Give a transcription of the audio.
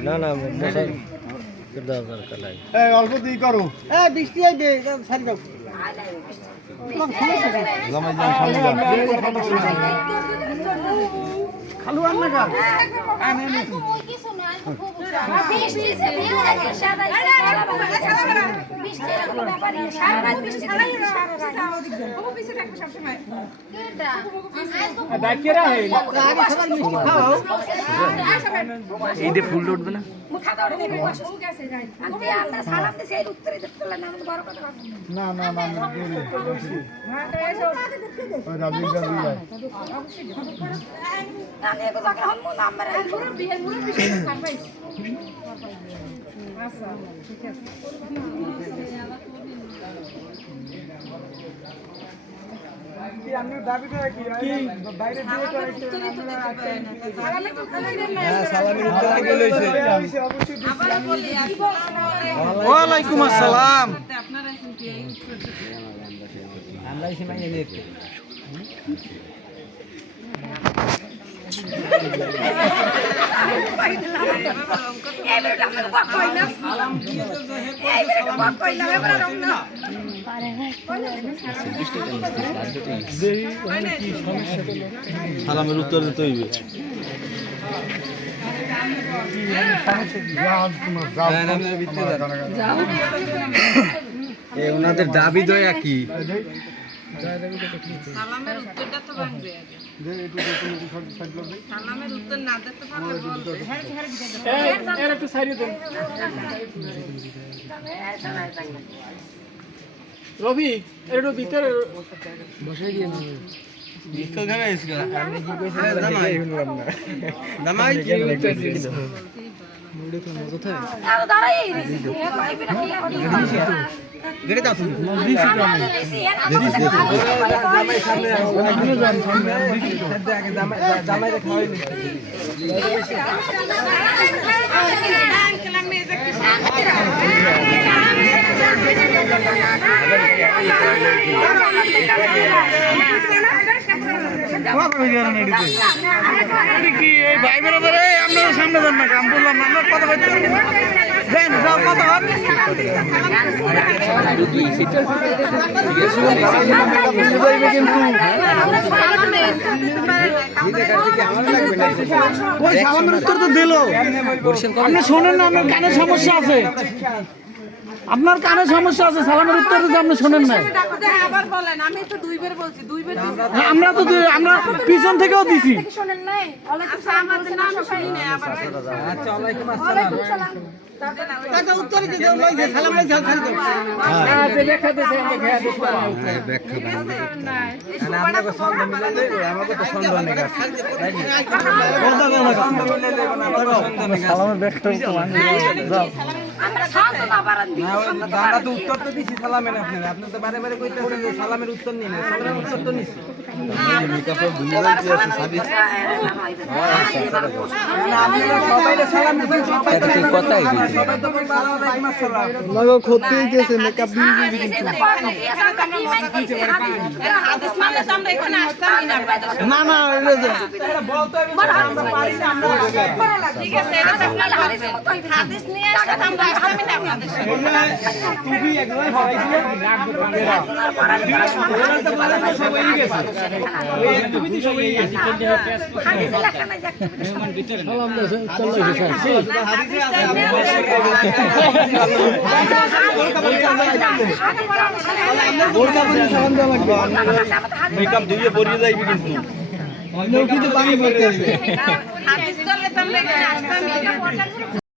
না না অল্প দিয়ে করো বৃষ্টি খালু আন না ঈদে ফুল উঠবে না না না না ওয়ালাইকুম আসসালাম সালামের উত্তর দিতে হইবে ওনাদের দাবি তো একই সালামের উত্তরটা তো ভাঙবে আগে সালামের উত্তর না দিতে পারলে বলবে এর একটু সাইডে দেন রবি এর একটু ভিতরে বসাই দিয়ে বিস্তার ধরে এসে আমি কি কইছি দামাই কি উত্তর দিছ মুড়ে তো মজা থাকে আর দাঁড়াই রেছি গড়ে দাও তুমি জামাই সামনে অনেকগুলো যান সামনে আগে জামাই খাওয়াই নি সামনে যান না কাম বললাম না আমরা কথা বলতে কথা সালামের উত্তর তো দিল আপনি শোনেন না আপনার কানে সমস্যা আছে আপনার কানে সমস্যা আছে সালামের উত্তর দিতে আপনি শোনেন না আবার বলেন আমি তো দুইবার বলছি দুইবার আমরা তো আমরা পিছন থেকেও দিছি শোনেন নাই আচ্ছা আমাদের নাম শুনি না আবার আচ্ছা ওয়ালাইকুম আসসালাম টাকা উত্তর দিতে দাও লই সালাম লই যাও খালি হ্যাঁ যে ব্যাখ্যা দিতে আমরা খেয়া দেখব ব্যাখ্যা না আমরা তো সন্দেহ মিলালে আমাকে তো সন্দেহ নেই সালামের ব্যাখ্যা তো মানি যাও আমরা শান্ত না পারেন আমরা তো উত্তর তো দিছি সালামের আপনারা আপনি তো বারে বারে কইতেছেন যে সালামের উত্তর নিন সালামের উত্তর তো নিছি আমি কথা দুনিয়ায় কি আছে সাবিত সবাইকে সালাম দিবেন সবাই তো কথাই সবাই তো বলবা ওয়ালাইকুম আসসালাম লাগো খোতেই গেছে মেকআপ দিয়ে হাদিস মানে তো আমরা এখানে আসতামই না না না এটা বলতে পারি না আমরা ঠিক আছে এটা তো আপনার হাদিস নিয়ে আসলে আমরা আসতামই না আপনাদের তুমি একবার হইছিল লাগবে পারেরা ওরা তো বলে না সবাই গেছে ওই তুমি তো সবাই গেছে হাদিস লেখা নাই যাক সালাম দাও চলো হাদিসে মেকআপ দিয়ে পরিয়ে যাইবি কিন্তু অন্য কিছু বাকি পড়তে আছে হাদিস করলে তো আমরা এখানে আসতামই না